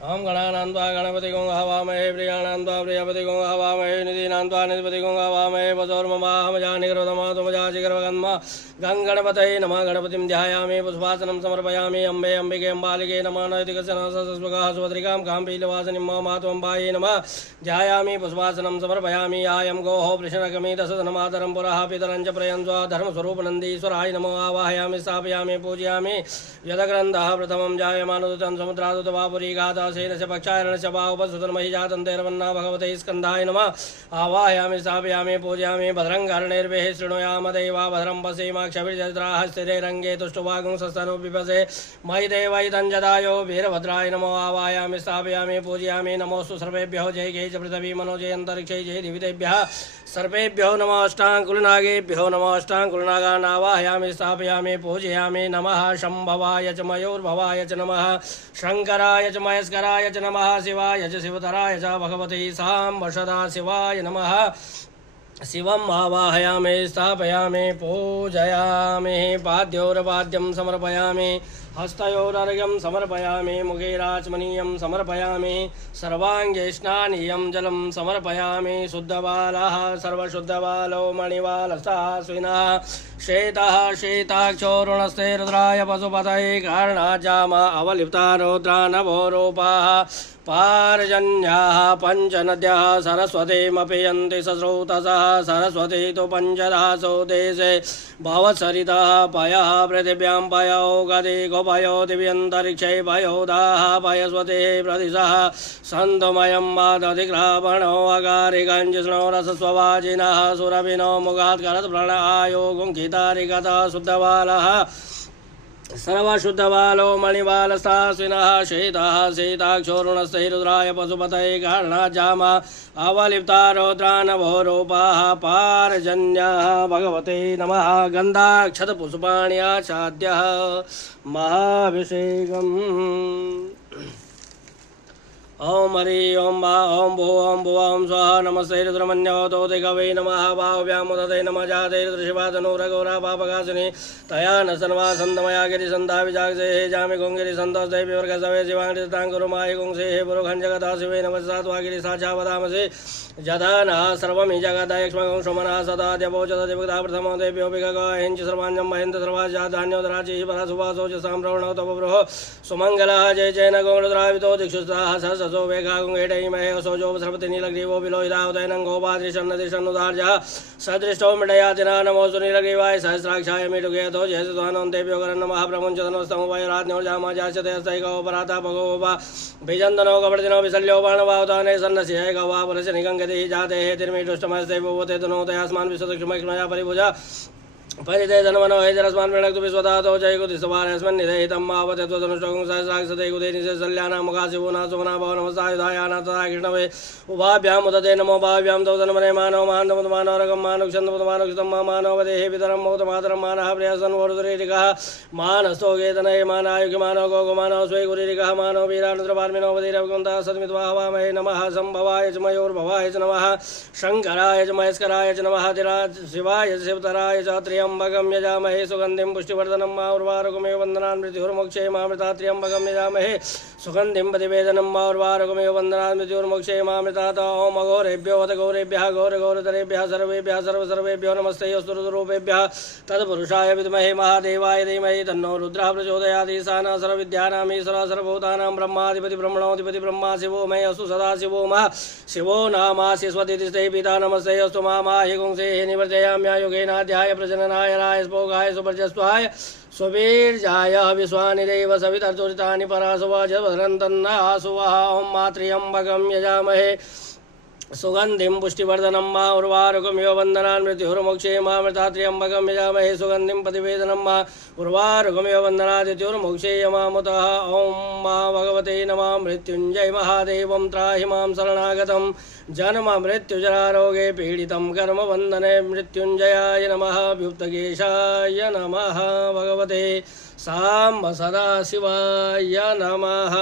ओम गणानान्त्वा गणपतिगुं हवामहे प्रियाणान्त्वा प्रियपतिगुं हवामहे निधीनान्त्वा निधिपतिगुं हवामहे वसोर्ममाहमजानिकृतमजाचिकर्वगन्मा गणपतये नमः। गणपतिं ध्यायामि पुष्पासनं समर्पयामि। अम्बे अम्बिके अम्बालिके नमः। नैतिकसनसस्वगः सुभद्रिकां काम्पीलवासिनीं मम मातुम्बायै नमः। ध्यायामि पुष्पासनं समर्पयामि। आयं गोः वृषणगमी दशधनमातरं पुरः पितरं च प्रयन्त्वा धर्मस्वरूपनन्दीश्वराय नमो आवाहयामि स्थापयामि पूजयामि। यदग्रन्थः प्रथमं जायमानोदतं समुद्रादुतवापुरीगाता सेन च पक्षायण च बाहुपसुतन्महि जातं तैर्वन्ना भगवते स्कन्धाय नमः। आवाहयामि स्थापयामि पूजयामि। भद्रं कर्णैर्भिः शृणुयाम देवा भद्रं पश्येमाक्षभिर्जत्राः स्थिरे रङ्गे तुष्टुवागुं सस्तनु पिबसे मयि देवैतं जदायो वीरभद्राय नमो। आवाहयामि स्थापयामि पूजयामि। नमोऽस्तु सर्वेभ्यो जय गे च पृथिवी मनो जय अन्तरिक्षे जय दिवितेभ्यः सर्वेभ्यो नमः। अष्टाङ्कुलनागेभ्यो नमः। अष्टाङ्कुलनागान् आवाहयामि स्थापयामि पूजयामि। नमः शम्भवाय च मयूर्भवाय च नमः। शङ्कराय च महेश्वराय च नमः। शिवाय च शिवतराय च भगवते साम्ब सदाशिवाय नमः। शिवम् आवाहयामि स्थापयामि पूजयामि। पाद्योर्पाद्यं समर्पयामि। हस्तयोरर्घ्यं समर्पयामि। मुखे राचमनीयं समर्पयामि। सर्वाङ्गे स्नानीयं जलं समर्पयामि। शुद्धबालः सर्वशुद्धबालो मणिबालस्तास्विनः श्वेतः श्वेताक्षोरुणस्ते रुद्राय पशुपतये कर्णाजाम अवलिप्ता रुद्रा नभो रूपाः पार्जन्याः पञ्चनद्यः सरस्वतीमपि यन्ति सस्रोतसः सरस्वती तु पञ्चदासो देशे भवत्सरितः पयः पृथिव्यां पयो गदे गोपयो दिव्यन्तरिक्षे पयोदाः पयस्वतिः प्रदिशः सन्तुमयं मादधिग्रहणो अगारिगञ्जिष्णो रसस्ववाजिनः सुरभिनो मुखात् करत्प्रण आयो गुङ्खितारिगतः शुद्धबालः सर्वशुद्धबालो मणिबालस्तास्विनः श्वेतः श्वेताक्षोरुणस्ते रुद्राय पशुपतये कर्णाजाम अवलिप्ता रुद्रा नभो रूपाः पार्जन्याः भगवते नमः। गन्धाक्षतपुष्पाणि आच्छाद्यः महाभिषेकम्। ओम हरि ओम वा ओम भू ओम भुव ओम स्वाहा नमस्ते रुद्रमन्योतो दिगवे नमः। भाव्यामुदते नमः जाते ऋषिवादनुरगौरा पापकाशिनी तया न सन्वा सन्दमया गिरिसन्धा विजागसे हे जामि गोंगिरि सन्तस्ते विवर्गसवे शिवाङ्गिताङ्कुरुमाय गुंसे हे पुरुखं जगता शिवे नमस्सात्वा गिरिसाचा वदामसे जदानः सर्वमि जगदयक्ष्मगं सुमनः सदा द्यवोचत दिवगता प्रथमो देव्यो विगगाहिञ्च सर्वाञ्जं महेन्द्र सर्वाजाधान्योदराचिः परसुवासो च साम्रवणो तपब्रुः सुमङ्गलः जय जय न गोरुद्रावितो दिक्षुस्ताः सो वेगागुंगेटैमहे सोजो सर्वति नीलग्रीवो विलोहिताउदैनं गोपादृशन्नदिशन्नुदार्जः सदृष्टो मृडयातिना नमोऽस्तु नीलग्रीवाय सहस्राक्षाय मीटुगेतो जयसुधानं देव्यो करन्नमः प्रमुञ्चतनोस्तमोपयराज्ञोर्जामाजास्यते स्थैगोपराता भगोपा भिजन्दनो कवर्तिनो विशल्यो बाणवावताने सन्नस्यै गवापरशनिगङ्गतिः जाते हे तिर्मीटुष्टमस्ते भूवते तनोतयास्मान् विश्वदक्षमैक्ष्मया परिभुजा परिते धनमनो हेजरस्मान् प्रणक्तु विश्वदातो जयकुतिसवारस्मन् निधेहितं मावते त्वदनुष्टों सहस्राक्षते कुते निशल्याना मुखाशिवोना सुमना भवनमसायुधायाना तथा कृष्णवे उभाभ्याम् उदते नमो भाव्यां तौ धनमने मानव मानवमानव रगं मानुक्षन्दमानुक्षतं मानवते हे पितरं मौतमातरं मानः प्रियसन् वरुदुरीरिकः मानस्तो गेतनये मानायुक्य मानव गोगमानव स्वे गुरीरिकः मानव वीरानुद्रपार्मिनो वदीरवकुन्तः सद्मित्वा हवामहे नमः शम्भवाय च मयूर्भवाय च नमः शङ्कराय च महेश्वराय च नमः शिवाय च शिवतराय च त्र्यम्बकं यजामहे सुगन्धिं पुष्टिवर्धनं मा उर्वारुकमेव वन्दनान् मृत्युर्मोक्षे मामृता त्र्यम्बकं यजामहे सुगन्धिं प्रतिवेदनं मा उर्वारुकमेव वन्दनान् मृत्युर्मोक्षे मामृतात् ओम अघोरेभ्यो अथ घोरेभ्यः घोरघोरतरेभ्यः सर्वेभ्यः सर्वेभ्यो नमस्ते स्तुतिरूपेभ्यः तत्पुरुषाय विद्महे महादेवाय धीमहि तन्नो रुद्रः प्रचोदयात् ईशानः सर्वविद्यानाम् ईश्वरः सर्वभूतानां ब्रह्माधिपति ब्रह्मणोऽधिपति ब्रह्मा शिवो मे अस्तु सदा शिवो मः शिवो नामास्यस्वतिष्ठे पिता नमस्ते अस्तु मामाहि गुंसे निवर्जयाम्यायुगेनाध्याय प्रजननाय राय स्पोगाय सुपर्जस्वाय सुवीर्याय विश्वानिदेव सवितर्तुरितानि परासुवाच भद्रन्तन्नासुवः ओं मात्र्यम्बकं यजामहे सुगन्धिं पुष्टिवर्धनं मा उर्वारुकमिव वन्दनान् मृत्युर्मोक्षे मामृता त्र्यम्बकं यजामहे सुगन्धिं प्रतिवेदनं मा उर्वारुकमिव वन्दनादित्युर्मोक्षे यमामुतः ॐ मा भगवते नमः मृत्युञ्जय महादेवं त्राहि मां शरणागतं जन्म मृत्युजरारोगे पीडितं कर्मबन्धने मृत्युञ्जयाय नमः व्युक्तकेशाय नमः भगवते साम्ब सदाशिवाय नमः।